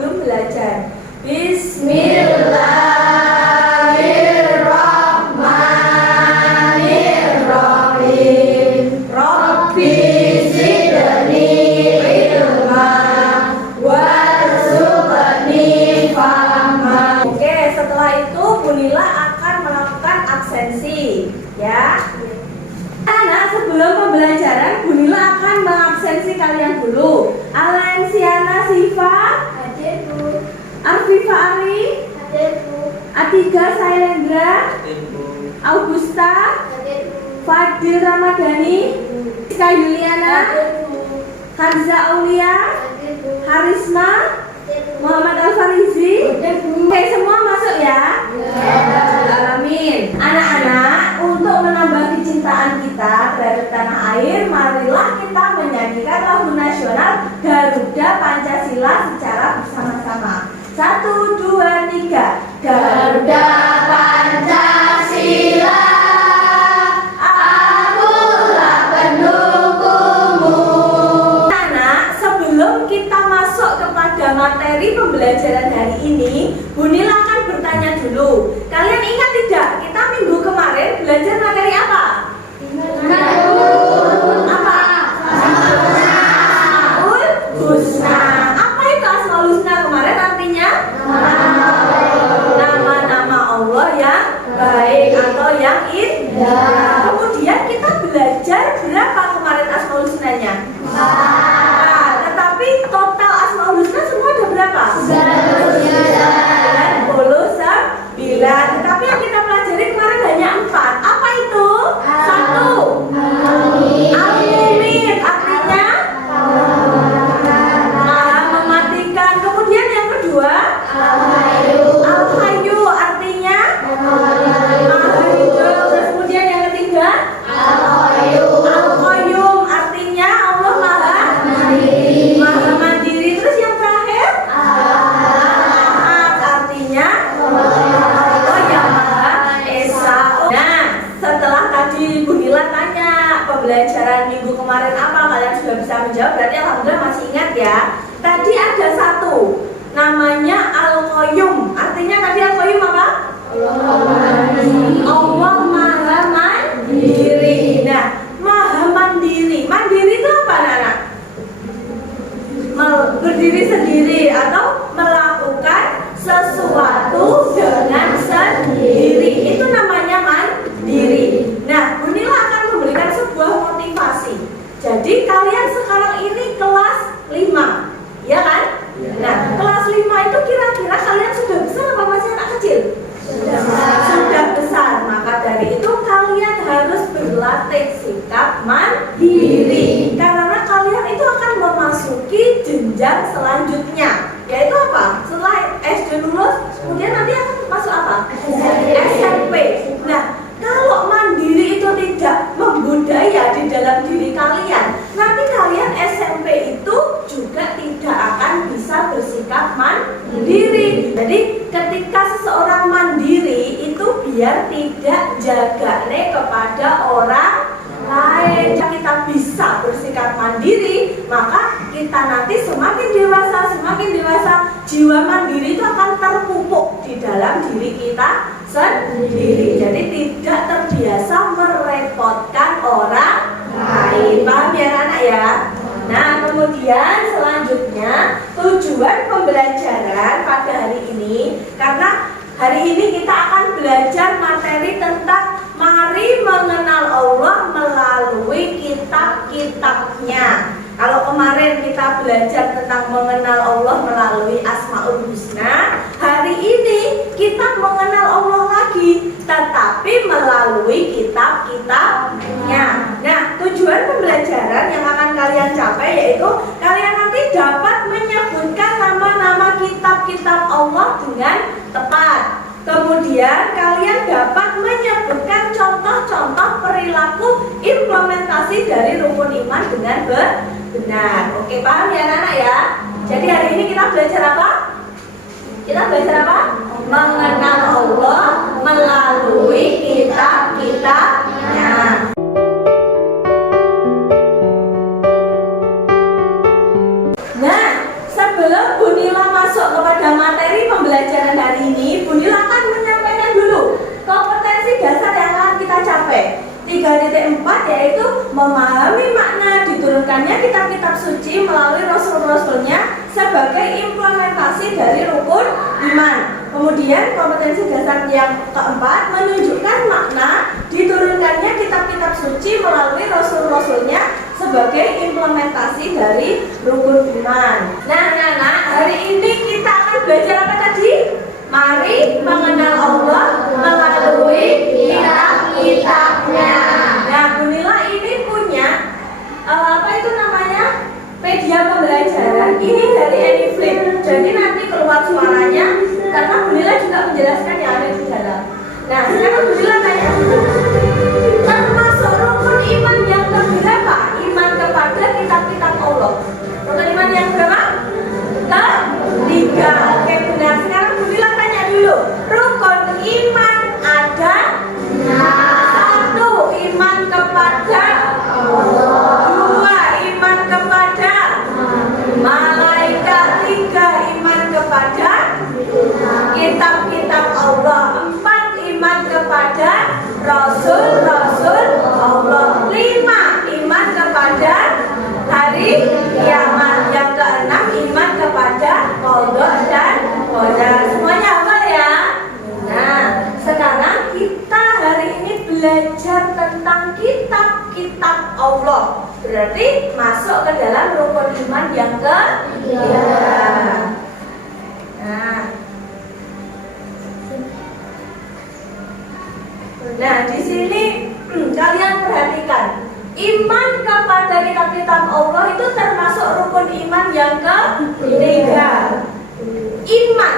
sebelum belajar. Bismillahirrahmanirrahim. Rabbi zidni ilma warzuqni fahma. Oke, setelah itu Bunila akan melakukan absensi, ya. Anak, sebelum pembelajaran Bunila akan mengabsensi kalian dulu. Alensiana Siva, Hadir Bu. Arfifa Ari, Hadir Bu. Atiga Sailendra, Augusta, Hadir Bu. Fadil Ramadhani, Ika Yuliana, Hadir Bu. Kanza Aulia, Hadir Bu. Harisma, Hadir Bu. Muhammad Alfarizi. Hadir Bu. Oke, semua masuk ya? Amin. Anak-anak, untuk menambah kecintaan kita terhadap tanah air, marilah kita menyanyikan lagu nasional Garuda Pancasila secara bersama-sama. 1, 2, 3. Garuda Pancasila, akulah pendukungmu. Anak, sebelum kita masuk kepada materi pembelajaran hari ini, Bunila akan bertanya dulu. Kalian ingat tidak? Kita minggu kemarin belajar materi apa? Apa? Asmaul Husna. Apa itu Asmaul Husna kemarin artinya? Nama-nama Allah yang baik atau yang indah. Kemudian kita belajar berapa kemarin Asmaul Husnanya? Tetapi total Asmaul Husna semua ada berapa? 99. Tetapi yang kita pelajari kemarin hanya 4. Apa itu? 1. Al-Mumin artinya Maha mematikan. Kemudian yang kedua, Al-Hayyu artinya Maha hidup. Terus kemudian yang ketiga, Al-Qayyum artinya Allah Maha Mandiri. Terus yang terakhir, Ahad artinya Allah yang Maha Esa. Nah, setelah tadi Bunila tanya pembelajaran minggu kemarin apa, kalian sudah bisa menjawab, berarti alhamdulillah masih ingat ya. Tadi ada satu, namanya Al-Qayyum. Artinya tadi Al-Qayyum apa? Allah Maha Mandiri. Nah, Maha Mandiri. Mandiri itu apa, anak-anak? Berdiri sendiri atau melakukan sesuatu dengan sendiri. Itu namanya mandiri. Nah, Bunila akan memberikan sebuah motivasi. Jadi kalian sekarang ini kelas 5, ya kan? Nah, kelas 5 itu kira-kira kalian sudah besar apa masih anak kecil? Sudah besar. Maka dari itu kalian harus berlatih sikap mandiri. Karena kalian itu akan memasuki jenjang selanjutnya. Yaitu apa? Setelah SD lulus, kemudian nanti akan masuk apa? SMP. Nah, kalau mandiri itu tidak membudaya di dalam diri kalian, nanti kalian SMP itu juga tidak akan bisa bersikap mandiri. Jadi ketika seseorang mandiri itu biar tidak jagane kepada orang lain. Kita bisa bersikap mandiri, maka kita nanti semakin dewasa, jiwa mandiri itu akan terpupuk di dalam diri kita sendiri. Jadi tidak terbiasa merepotkan orang lain. Paham ya anak ya? Nah, kemudian selanjutnya tujuan pembelajaran pada hari ini, karena hari ini kita akan belajar materi tentang mari mengenal Allah melalui kitab-kitabnya. Kalau kemarin kita belajar tentang mengenal Allah melalui Asmaul Husna, hari ini kita mengenal Allah lagi, tetapi melalui kitab-kitabnya. Nah, tujuan pembelajaran yang akan kalian capai yaitu kalian nanti dapat menyebutkan nama-nama kitab-kitab Allah dengan tepat. Kemudian kalian dapat menyebutkan contoh-contoh perilaku implementasi dari rukun iman dengan benar. Oke, paham ya anak-anak ya? Jadi hari ini kita belajar apa? Kita belajar apa? Mengenal Allah melalui kitab-kitabnya. Nah, sebelum Bunila masuk ke implementasi dari rukun iman. Kemudian kompetensi dasar yang keempat menunjukkan makna diturunkannya kitab-kitab suci melalui rasul-rasulnya sebagai implementasi dari rukun iman. Nah, anak-anak, hari ini kita akan belajar apa tadi? Mari mengenal Allah melalui kitab-kitabnya. Nah, Bu Nila ini punya apa itu namanya? Media pembelajaran. Ini dari Anyflip. Jadi nanti keluar suaranya karena Bu Nila juga menjelaskan yang ada di dalam. Nah, sekarang Bu Nila tanya, termasuk rukun iman yang keberapa? Iman kepada kitab-kitab Allah. Rukun iman yang berapa? Ketiga. Oke, benar. Sekarang Bu Nila tanya dulu, rukun iman ada satu, iman kepada Allah. Dua, iman kepada malaikat. Tiga, iman kepada kitab-kitab Allah. Empat, iman kepada rasul-rasul Allah. Lima, iman kepada hari kiamat. Yang keenam, iman kepada qada dan qadar. Semuanya apa ya? Nah, sekarang kita hari ini belajar tentang kitab-kitab Allah. Berarti masuk ke dalam rukun iman yang ketiga. Nah, di sini kalian perhatikan, iman kepada kitab-kitab Allah itu termasuk rukun iman yang ketiga. Iman,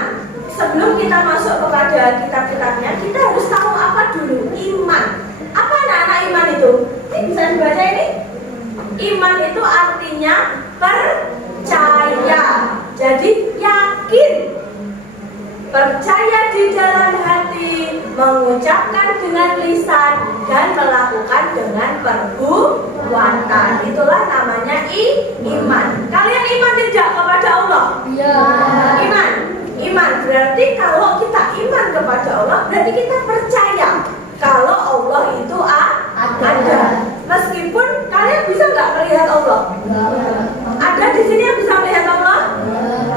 sebelum kita masuk kepada kitab-kitabnya, kita harus tahu apa dulu iman. Apa anak-anak iman itu? Ini bisa dibaca ini? Iman itu artinya percaya. Jadi yakin, percaya di dalam hati, mengucapkan dengan lisan, dan melakukan dengan perbuatan. Itulah namanya iman. Kalian iman tidak kepada Allah? Iya. Iman berarti kalau kita iman kepada Allah, berarti kita percaya kalau Allah itu ada. Meskipun kalian bisa nggak melihat Allah? Ada di sini yang bisa melihat Allah?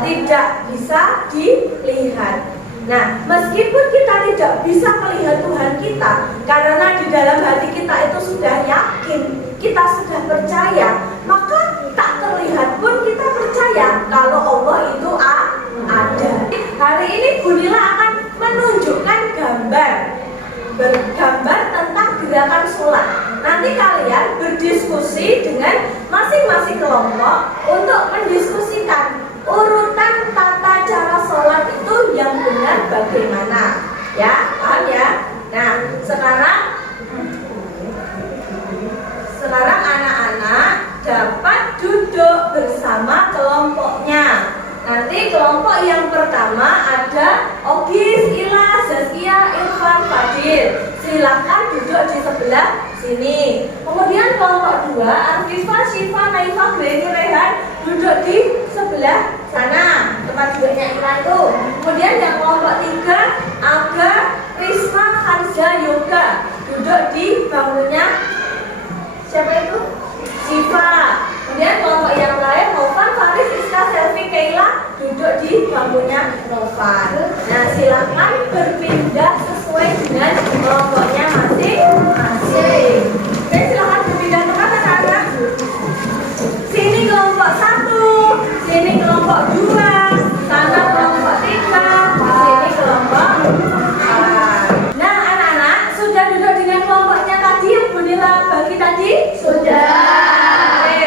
Tidak bisa dilihat. Nah, meskipun kita tidak bisa melihat Tuhan kita, karena di dalam hati kita itu sudah yakin, kita sudah percaya, maka tak terlihat pun kita percaya kalau Allah itu ada. Hari ini Bu Nila akan menunjukkan bergambar tentang gerakan sholat. Nanti kalian berdiskusi dengan masing-masing kelompok untuk mendiskusikan urutan tata cara sholat itu yang benar bagaimana. Ya, paham ya? Nah, sekarang anak-anak dapat duduk bersama kelompoknya. Nanti kelompok yang pertama ada Ogis, Ila, Zaskia, Irfan, Fadil. Silahkan duduk di sebelah sini. Kemudian kelompok 2, Arfifa, Syifa, Naifa, Greni, Rehan duduk di sebelah sana, tempat duduknya Ila itu. Kemudian yang kelompok 3, Aga, Risma, Harja, Yoga duduk di bangkunya siapa itu? Syifa. Kemudian kelompok yang lain, Novan, Faris, Iska, Selvi, Keila duduk di bangkunya Novan. Nah, silakan berpindah sesuai dengan kelompoknya masing-masing. Oke, silakan berpindah tempat anak-anak. Sini kelompok 1, sini kelompok 2, sana kelompok 3, sini kelompok 4. Nah, anak-anak sudah duduk dengan kelompoknya tadi yang Bu Nila bagi tadi? Sudah.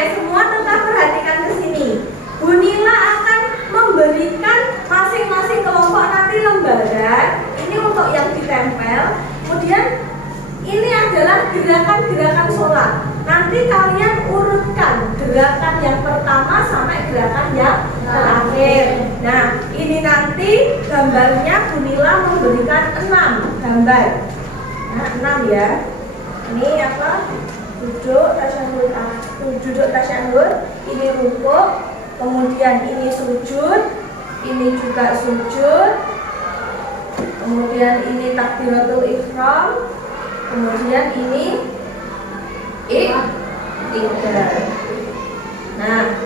Semua tetap perhatikan ke sini. Bu Nila akan memberikan masing-masing kelompok nanti lembaran. Ini untuk yang ditempel. Kemudian ini adalah gerakan-gerakan sholat. Nanti kalian urutkan gerakan yang pertama sampai gerakan yang terakhir. Nah, ini nanti gambarnya Bu Nila memberikan 6 gambar. Nah, 6 ya. Ini apa? Duduk tasyahud, ini rukuk, kemudian ini sujud, ini juga sujud, kemudian ini takbiratul ihram, kemudian ini iktidal. Nah,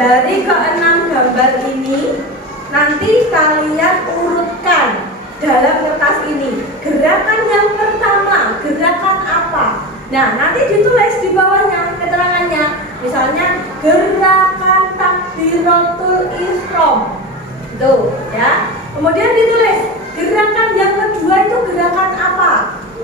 dari keenam gambar ini nanti kalian urutkan dalam kertas ini. Gerakan yang pertama, gerakan apa? Nah, nanti ditulis di bawahnya keterangannya. Misalnya gerakan takbiratul ihram. Tuh, ya. Kemudian ditulis gerakan yang kedua itu gerakan apa?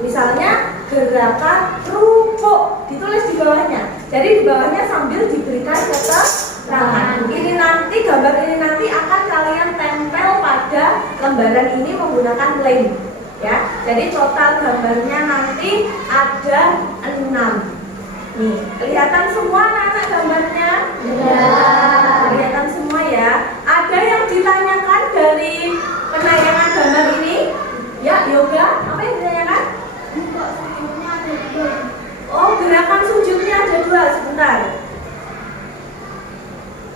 Misalnya gerakan rukuk. Ditulis di bawahnya. Jadi di bawahnya sambil diberikan keterangan. Ini nanti gambar ini nanti akan kalian tempel pada lembaran ini menggunakan lem. Ya, jadi total gambarnya nanti ada 6. Nih, kelihatan semua anak-anak gambarnya? Ya. Kelihatan semua ya. Ada yang ditanyakan dari penayangan gambar ini? Ya, Yoga, apa yang ditanyakan? Oh, gerakan sujudnya ada 2, sebentar.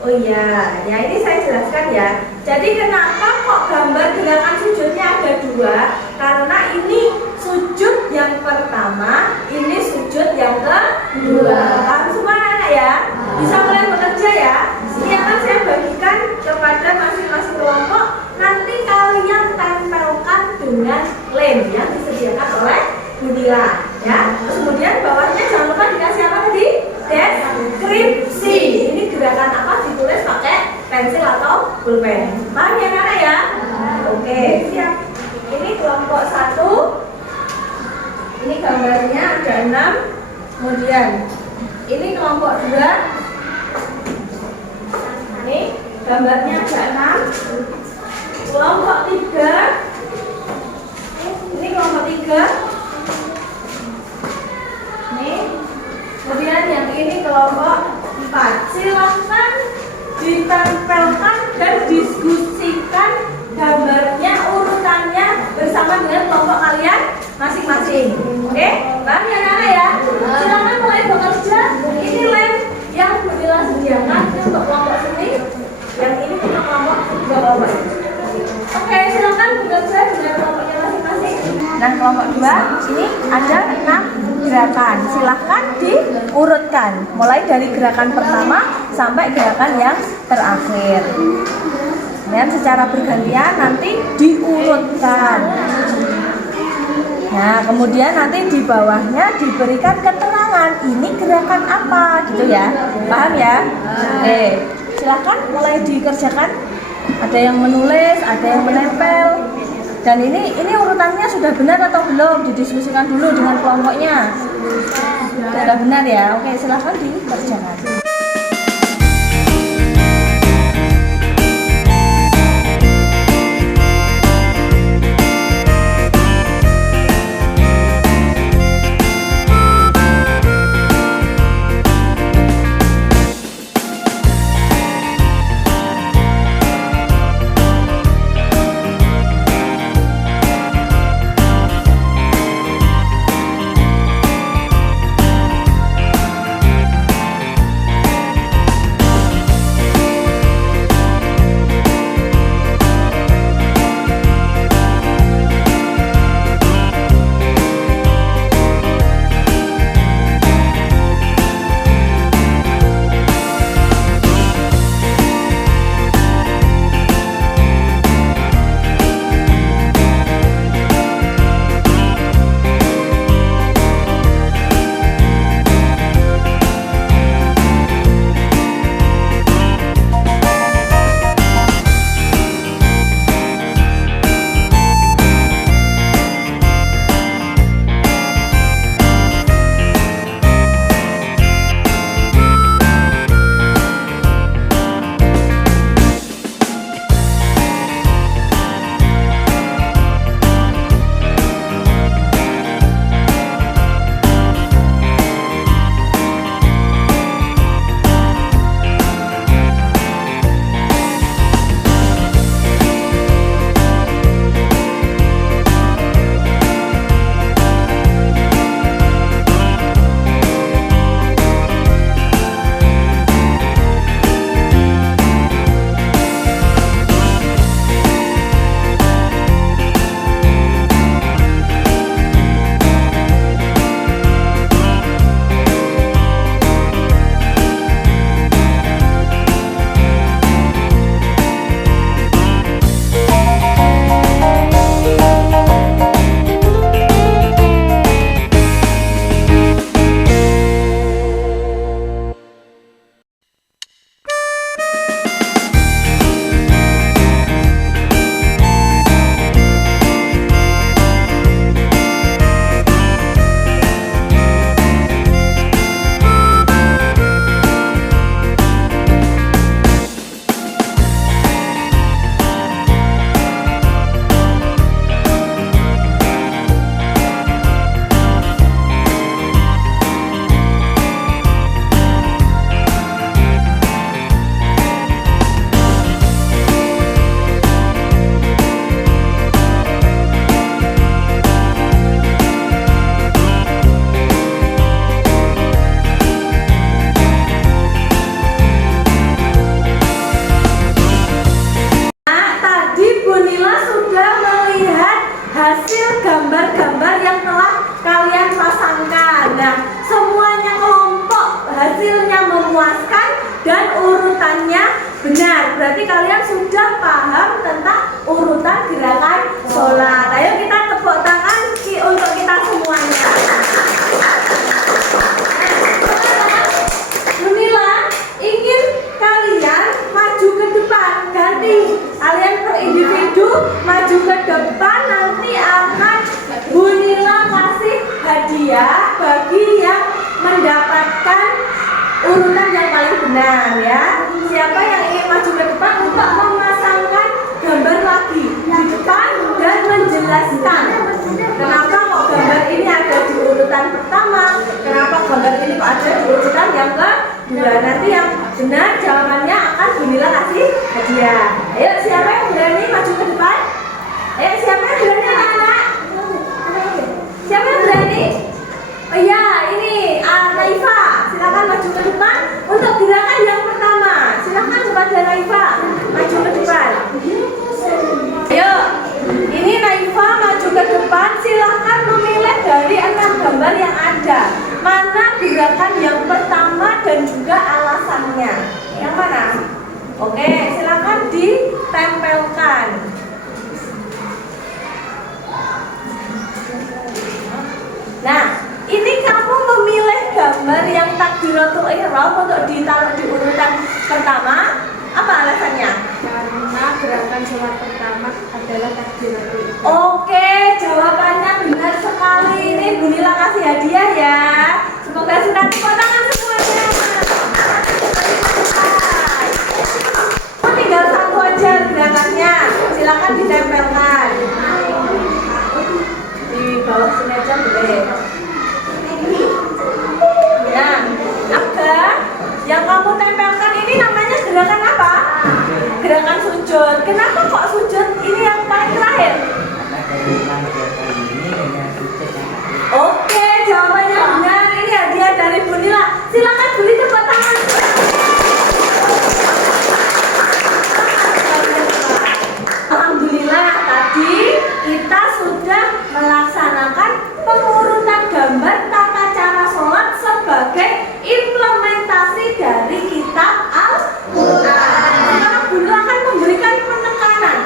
Oh iya, ya ini saya jelaskan ya. Jadi kenapa kok gambar gerakan sujudnya ada 2? Karena ini sujud yang pertama, ini sujud yang kedua. Paham semua anak ya? Bisa mulai bekerja ya? Ini akan saya bagikan kepada masing-masing kelompok. Nanti kalian tempelkan dengan lem yang disediakan oleh Bunila. Ya. Terus kemudian bawahnya jangan lupa dikasih apa tadi? Deskripsi. Ini gerakan apa? Ditulis pakai pensil atau pulpen. Paham ya anak ya? Oke, siap. Ini kelompok 1. Ini gambarnya ada 6. Kemudian ini kelompok 2. Ini gambarnya ada 6. Kelompok 3. Ini kelompok 3. Kemudian yang ini kelompok 4. Silahkan ditempelkan dan diskusikan gambarnya, urutannya bersama dengan kelompok kalian masing-masing. Oke? Paham ya anak ya? Silahkan mulai bekerja. Ini lem yang Bunila sediakan untuk kelompok sini. Yang ini untuk kelompok 2. Oke, silahkan bekerja dengan kelompoknya masing-masing. Nah, kelompok 2 ini ada 6 gerakan. Silahkan diurutkan mulai dari gerakan pertama sampai gerakan yang terakhir. Dan secara bergantian nanti diurutkan. Nah, kemudian nanti di bawahnya diberikan keterangan ini gerakan apa gitu ya. Paham ya? Oke, silahkan mulai dikerjakan. Ada yang menulis, ada yang menempel. Dan ini urutannya sudah benar atau belum? Didiskusikan dulu dengan kelompoknya. Sudah benar ya? Oke, silahkan dikerjakan. urutan yang paling benar ya. Siapa yang ingin maju ke depan untuk memasangkan gambar lagi di depan dan menjelaskan kenapa kok gambar ini ada di urutan pertama, kenapa gambar ini kok ada di urutan yang kedua. Nanti yang benar jawabannya akan Bunila kasih hadiah. Ayo siapa yang berani maju ke depan? Ayo siapa yang berani anak-anak? Siapa yang berani? Oh iya, ini Naifa, silakan maju ke depan untuk gerakan yang pertama. Silakan kepada Naifa maju ke depan. Ayo, ini Naifa maju ke depan. Silakan memilih dari 6 gambar yang ada. Mana gerakan yang pertama dan juga alasannya? Yang mana? Oke, silakan ditempelkan. Nah, ini kamu memilih gambar yang takbiratul ihram untuk ditaruh di urutan pertama. Apa alasannya? Karena gerakan sholat pertama adalah takbiratul ihram. Oke, jawabannya benar sekali. Ini Bunila kasih hadiah ya. Semoga sudah tepuk tangan semuanya. Oh, tinggal satu aja gerakannya. Silakan ditempelkan. Di bawah sini aja boleh. Nah, Aga, yang kamu tempelkan ini namanya gerakan apa? Gerakan sujud. Kenapa kok sujud ini yang paling terakhir? Oke, jawabannya benar. Ini hadiah dari Bunila. Silakan beli tepuk tangan. Alhamdulillah, tadi kita sudah melaksanakan pengurutan gambar tata cara sholat sebagai implementasi dari kitab Al-Quran. Sekarang Bunila akan memberikan penekanan.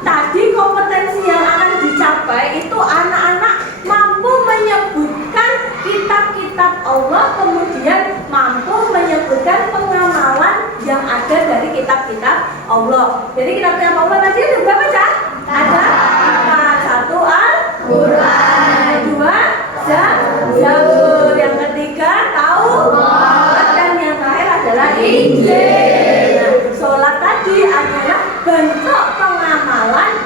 Tadi kompetensi yang akan dicapai itu anak-anak mampu menyebutkan kitab-kitab Allah, kemudian mampu menyebutkan pengamalan yang ada dari kitab-kitab Allah. Jadi kitab-kitab Allah tadi ada berapa, Cak? Ada 4. 1 Al-Quran, 2 Zabur, yang ketiga Taurat, dan yang terakhir adalah Injil. Nah, sholat tadi adalah bentuk pengamalan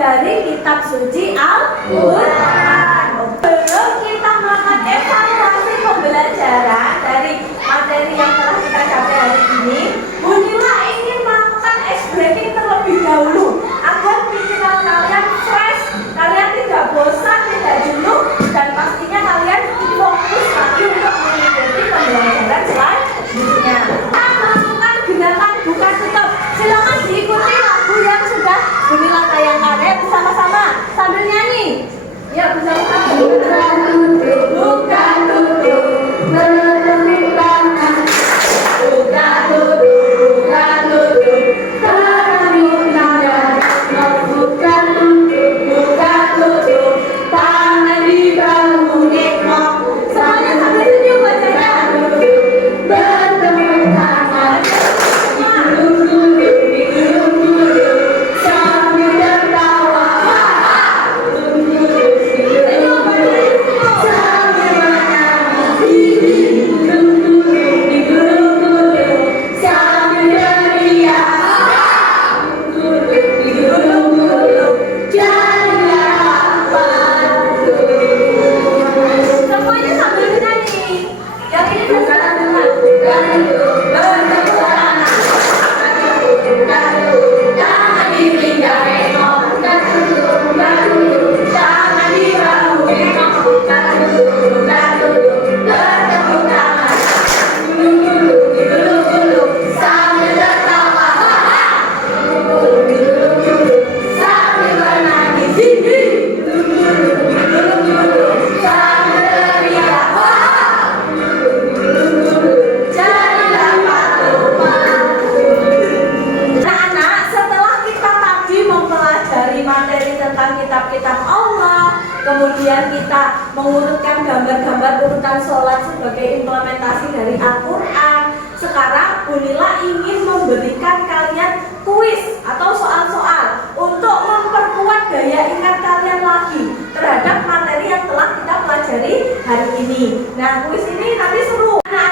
dari kitab suci Al-Quran. Belum kita melakukan evaluasi pembelajaran dari materi yang telah kita capai hari ini, Bunila ingin melakukan ice breaking terlebih dahulu agar pikiran kalian fresh, kalian tidak bosan, tidak jenuh, dan pastinya kalian fokus lagi untuk mengikuti pembelajaran selanjutnya. Kita melakukan gerakan buka tutup. Silakan diikuti lagu yang sudah Bunila tayangkan ya, bersama-sama sambil nyanyi. Ya, bersama-sama. Buka tutup, buka tutup, menutup tangan. Buka tutup, buka tutup, menutup tangan. Buka tutup, buka tutup, tangan di bahu nikmat. Semuanya sambil senyum bacanya. Bertepuk tangan. Semuanya sambil menyanyi. Yang ini bersama-sama. Tangan di pinggang ekor, tangan di bahu ekor, bertepuk tangan. Gulung-gulung sambil tertawa, sambil menangis, gulung-gulung sambil teriak, jadilah patung. Anak-anak, setelah kita tadi mempelajari materi tentang kitab-kitab Allah, kemudian kita mengurutkan gambar-gambar urutan sholat sebagai implementasi dari Al-Quran, sekarang Bunila ingin memberikan kalian kuis atau soal-soal untuk memperkuat daya ingat kalian lagi terhadap materi yang telah kita pelajari hari ini. Nah, kuis ini nanti seru. Anak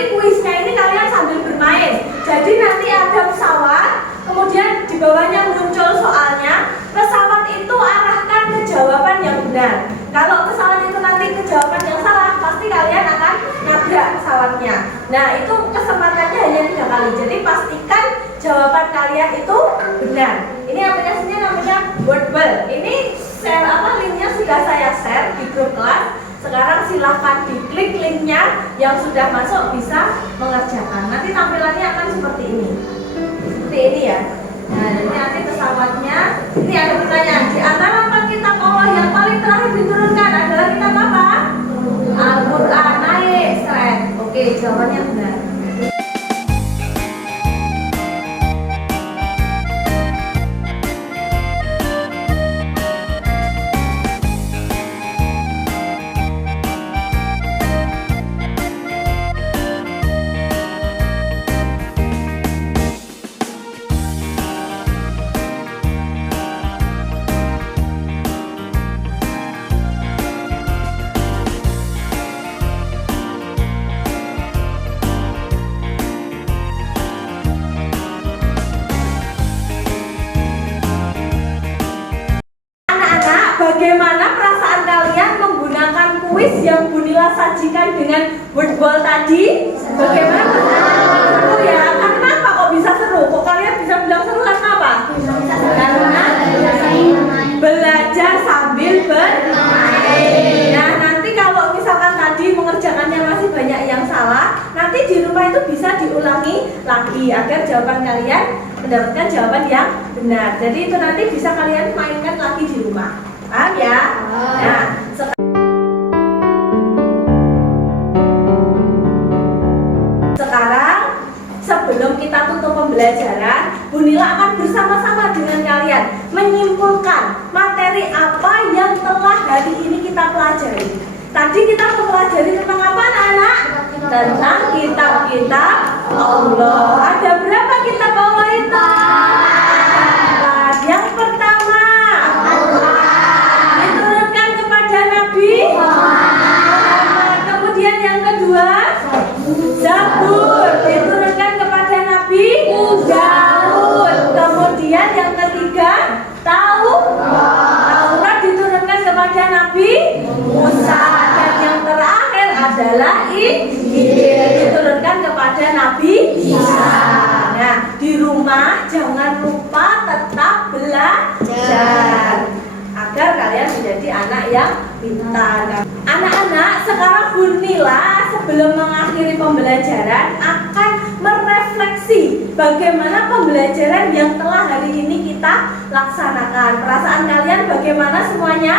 nanti kuisnya ini kalian sambil bermain. Jadi nanti ada pesawat, kemudian di bawahnya muncul soalnya. Pesawat itu arahkan ke jawaban yang benar. Kalau pesawat itu nanti ke jawaban yang salah, pasti kalian akan nabrak pesawatnya. Nah, itu kesempatannya hanya 3 kali. Jadi pastikan jawaban kalian itu benar. Ini aplikasinya namanya Wordwell. Ini linknya sudah saya share di grup kelas. Sekarang silahkan diklik linknya, yang sudah masuk bisa mengerjakan. Nanti tampilannya akan seperti ini. Seperti ini ya. Nah, ini nanti pesawatnya. Ini ada pertanyaan. Di antara 4 kitab Allah yang paling terakhir diturunkan adalah kitab apa? Al-Quran. Naik, seret. Oke, jawabannya benar. Bagaimana perasaan kalian menggunakan kuis yang Bunila sajikan dengan Wordwall tadi? Bagaimana perasaan? Seru ya? Kenapa kok bisa seru? Kok kalian bisa bilang seru karena apa? Karena belajar sambil bermain. Nah, nanti kalau misalkan tadi mengerjakannya masih banyak yang salah, nanti di rumah itu bisa diulangi lagi agar jawaban kalian mendapatkan jawaban yang benar. Jadi itu nanti bisa kalian mainkan lagi di rumah. Paham ya? Nah, sekarang sebelum kita tutup pembelajaran, Bunila akan bersama-sama dengan kalian menyimpulkan materi apa yang telah hari ini kita pelajari. Tadi kita mempelajari tentang apa, anak-anak? Tentang kitab-kitab Allah. Ada berapa kitab Allah itu? Yang pertama, diturunkan kepada Nabi Muhammad. Kemudian yang kedua, Zabur, diturunkan kepada Nabi Daud. Kemudian yang ketiga, Taurat diturunkan kepada Nabi Musa. Dan yang terakhir adalah Injil, diturunkan kepada Nabi Isa. Nah, di rumah jangan lupa tetap belajar agar kalian menjadi anak yang pintar. Anak-anak, sekarang Bunila sebelum mengakhiri pembelajaran akan merefleksi bagaimana pembelajaran yang telah hari ini kita laksanakan. Perasaan kalian bagaimana semuanya?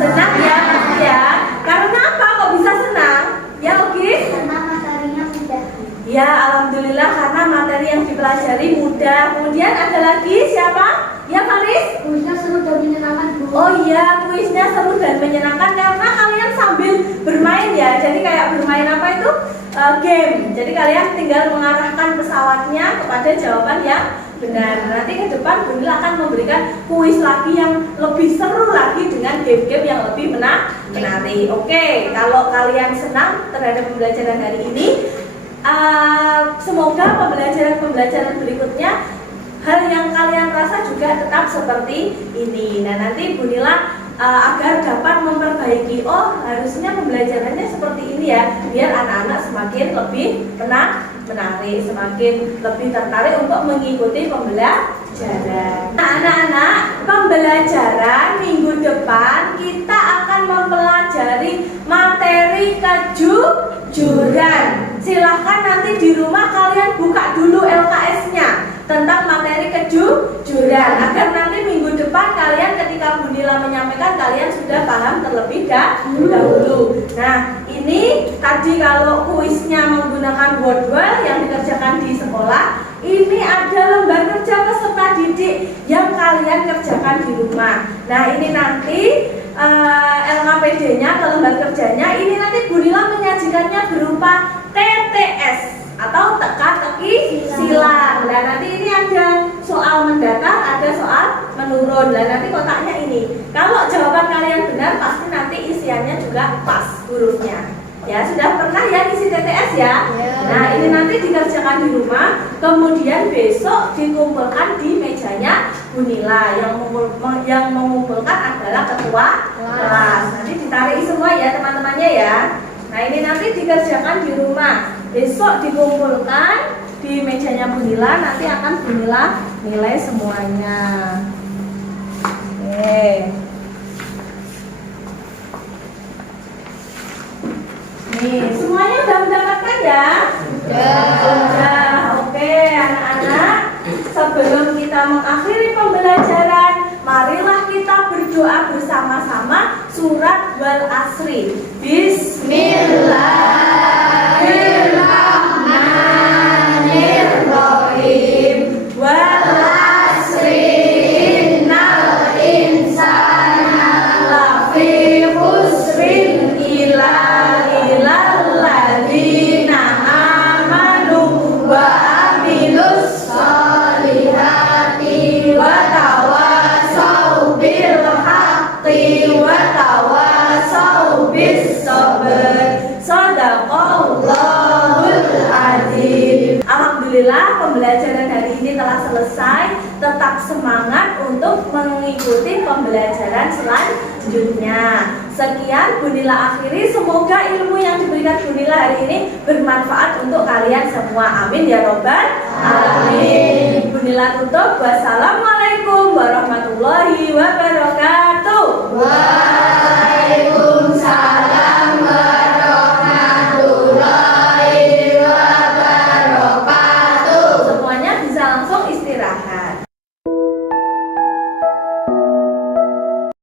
Senang ya, pasti ya. Karena apa kok bisa senang? Ya, oke? Karena materinya mudah. Ya, alhamdulillah karena materi yang dipelajari mudah. Kemudian ada lagi siapa? Ya, Faris? Kuisnya seru dan menyenangkan, Bu. Oh iya, kuisnya seru dan menyenangkan karena kalian sambil bermain ya. Jadi kayak bermain apa itu? Game. Jadi kalian tinggal mengarahkan pesawatnya kepada jawaban yang benar. Nanti ke depan Bunila akan memberikan kuis lagi yang lebih seru lagi dengan game-game yang lebih menarik. Oke, kalau kalian senang terhadap pembelajaran hari ini, semoga pembelajaran berikutnya hal yang kalian rasa juga tetap seperti ini. Nah, nanti Bunila agar dapat memperbaiki, oh harusnya pembelajarannya seperti ini ya, biar anak-anak semakin lebih menarik, semakin lebih tertarik untuk mengikuti pembelajaran. Nah, anak-anak, pembelajaran minggu depan kita akan mempelajari materi kejujuran. Silahkan nanti di rumah kalian buka dulu LKS-nya tentang materi kejujuran agar nanti minggu depan kalian ketika Bunila menyampaikan kalian sudah paham terlebih dahulu. Nah, ini tadi kalau kuisnya menggunakan Wordwell yang dikerjakan di sekolah, ini ada lembar kerja peserta didik yang kalian kerjakan di rumah. Nah, ini nanti LKPD-nya atau lembar kerjanya ini nanti Bunila menyajikannya berupa TTS atau teka-teki silang. Nah, nanti ini ada soal mendatar, ada soal menurun. Nah, nanti kotaknya ini. Kalau jawaban kalian benar, pasti nanti isiannya juga pas hurufnya. Ya, sudah pernah ya isi TTS ya? Ya. Nah, ini nanti dikerjakan di rumah, kemudian besok dikumpulkan di mejanya Bu Nila. Yang mengumpulkan adalah ketua kelas. Nanti ditarik semua ya teman-temannya ya. Nah, ini nanti dikerjakan di rumah. Besok dikumpulkan di mejanya Bu Nila, nanti akan Bu Nila nilai semuanya. Oke. Nih, semuanya udah mendapatkan ya? Sudah. Oke, anak-anak. Sebelum kita mengakhiri pembelajaran, marilah kita berdoa bersama-sama surat Wal Asri. Bismillahirrahmanirrahim. Wal asri innal insana lafi khusrin illalladzina amanu wa amilus solihati wa tawasau bil haqqi wa tawasau bis sabr. Shadaqallahul azim. Alhamdulillah, pembelajaran hari ini telah selesai. Tetap semangat untuk mengikuti pembelajaran selanjutnya. Sekian Bu Nila akhiri. Semoga ilmu yang diberikan Bu Nila hari ini bermanfaat untuk kalian semua. Amin ya robbal alamin. Bu Nila tutup. Wassalamualaikum warahmatullahi wabarakatuh.